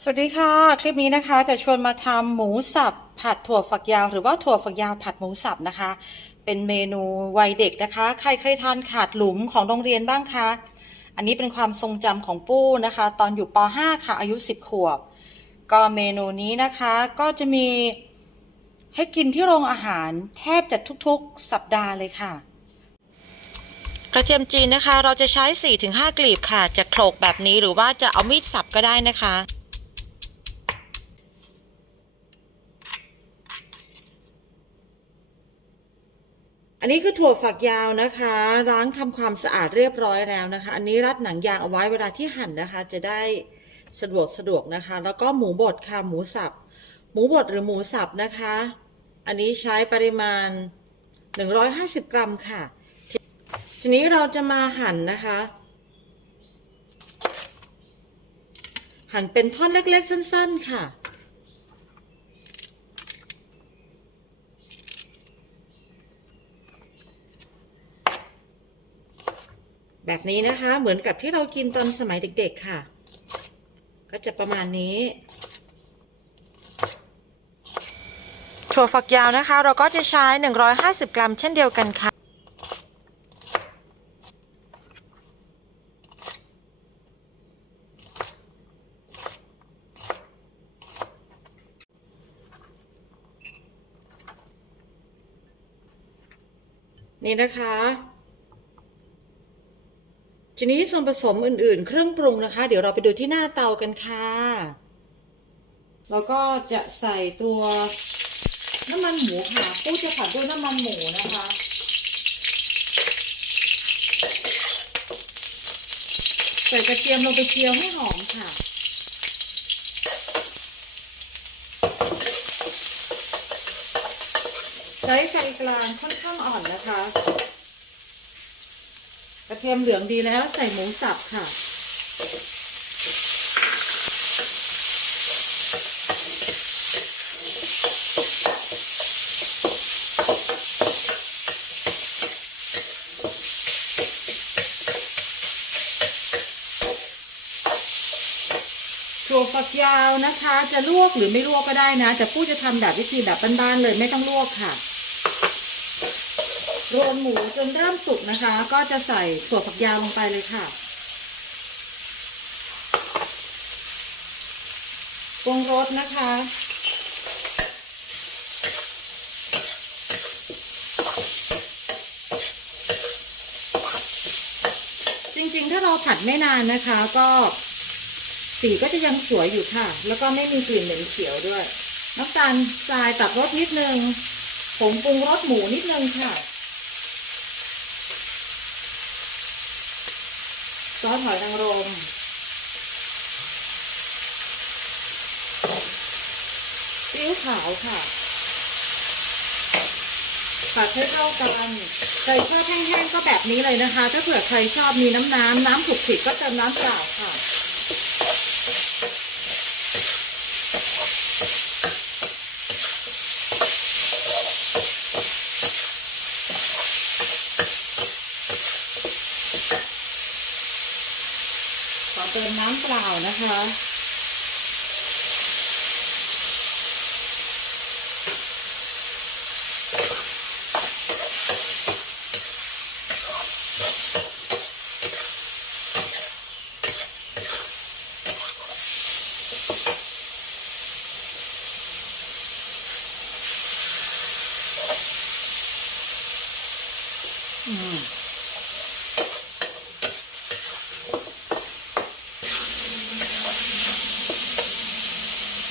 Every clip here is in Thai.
สวัสดีค่ะ คลิปนี้นะคะจะชวนมาทำหมูสับผัดถั่วฝักยาว หรือว่าถั่วฝักยาวผัดหมูสับนะคะ เป็นเมนูวัยเด็กนะคะ ใครเคยทานขาดหลุมของโรงเรียนบ้างคะ อันนี้เป็นความทรงจำของปู้นะคะ ตอนอยู่ป .5 ค่ะอายุ 10 ขวบ ก็เมนูนี้นะคะก็จะมีให้กินที่โรงอาหารแทบจะทุกๆสัปดาห์เลยค่ะ กระเทียมจีนนะคะ เราจะใช้ 4-5 กลีบค่ะ จะโขลกแบบนี้หรือว่าจะเอามีดสับก็ได้นะคะ อันนี้คือถั่วฝักยาวนะคะ ล้างทำความสะอาดเรียบร้อยแล้วนะคะ อันนี้รัดหนังยางเอาไว้เวลาที่หั่นนะคะ จะได้สะดวกสะดวกนะคะ แล้วก็หมูบดค่ะหมูสับ หมูบดหรือหมูสับนะคะ อันนี้ใช้ปริมาณ 150 กรัมค่ะ ทีนี้เราจะมาหั่นนะคะ หั่นเป็นท่อนเล็กๆ สั้น ๆค่ะ แบบนี้นะคะเหมือนกับที่เรากินตอนสมัยเด็ก ๆ ค่ะ ก็จะประมาณนี้ถั่วฝักยาวนะคะ เราก็จะใช้ 150 กรัม เช่นเดียวกันค่ะ นี่นะคะ ทีนี้ส่วนผสมอื่นๆ เครื่องปรุงนะคะ เดี๋ยวเราไปดูที่หน้าเตากันค่ะ แล้วก็จะใส่ตัวน้ำมันหมูค่ะปู้จะผัดด้วยน้ำมันหมูนะคะใส่กระเทียมลงไปเจียวให้หอมค่ะ ใช้ไฟกลางค่อนข้างอ่อนนะคะ ระเทียมเหลืองดีแล้วใส่หมูสับค่ะ ถั่วฝักยาวนะคะ จะลวกหรือไม่ลวกก็ได้นะ แต่ผู้จะทำแบบวิธีแบบบ้านๆเลยไม่ต้องลวกค่ะ รวนหมูจนเริ่มสุกนะคะ ก็จะใส่ถั่วฝักยาวลงไปเลยค่ะปรุงรสนะคะ จริงๆ ถ้าเราผัดไม่นานนะคะ ก็สีก็จะยังสวยอยู่ค่ะ แล้วก็ไม่มีกลิ่นเหม็นเขียวด้วย น้ำตาลทรายตัดรสนิดนึงผงปรุงรสหมูนิดนึงค่ะ ซอสหอยนางรมซีอิ๊วขาวค่ะ ผัดให้เข้ากันใครชอบแห้งๆก็แบบนี้เลยนะคะ ถ้าเผื่อใครชอบมีน้ำน้ำน้ำถุกผิดก็เติมน้ำเปล่าค่ะ เติมน้ำเปล่านะคะ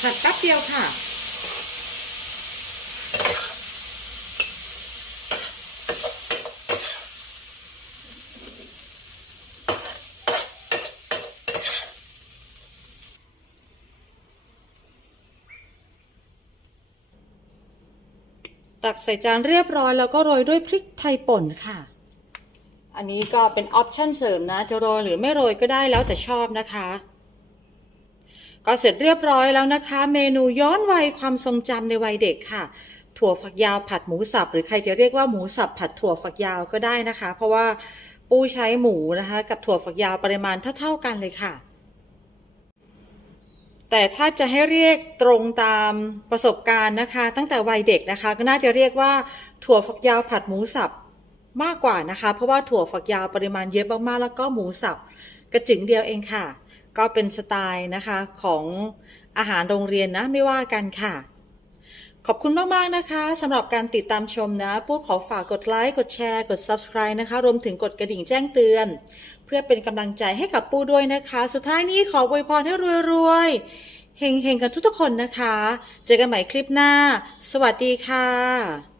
ผัดแป๊บเดียวค่ะ ตักใส่จานเรียบร้อยแล้วก็โรยด้วยพริกไทยป่นค่ะ อันนี้ก็เป็นออปชั่นเสริมนะ จะโรยหรือไม่โรยก็ได้แล้วแต่ชอบนะคะ ก็เสร็จเรียบร้อยแล้วนะคะ เมนูย้อนวัยความทรงจำในวัยเด็กค่ะถั่วฝักยาวผัดหมูสับ หรือใครจะเรียกว่าหมูสับผัดถั่วฝักยาวก็ได้นะคะ เพราะว่าปูใช้หมูนะคะ กับถั่วฝักยาวปริมาณเท่าๆกันเลยค่ะ แต่ถ้าจะให้เรียกตรงตามประสบการณ์นะคะ ตั้งแต่วัยเด็กนะคะ ก็น่าจะเรียกว่าถั่วฝักยาวผัดหมูสับมากกว่านะคะ เพราะว่าถั่วฝักยาวปริมาณเยอะมากๆแล้วก็หมูสับกระจึงเดียวเองค่ะ ก็เป็นสไตล์นะคะของอาหารโรงเรียนนะไม่ว่ากันค่ะ ขอบคุณมาก ๆ นะคะสำหรับการติดตามชมนะปู้ขอฝากกดไลค์กดแชร์กด Subscribe นะคะ รวมถึงกดกระดิ่งแจ้งเตือน เพื่อเป็นกำลังใจให้กับปูด้วยนะคะ สุดท้ายนี้ขออวยพรให้รวยๆเฮงๆ กันทุกๆคนนะคะ เจอกันใหม่คลิปหน้า สวัสดีค่ะ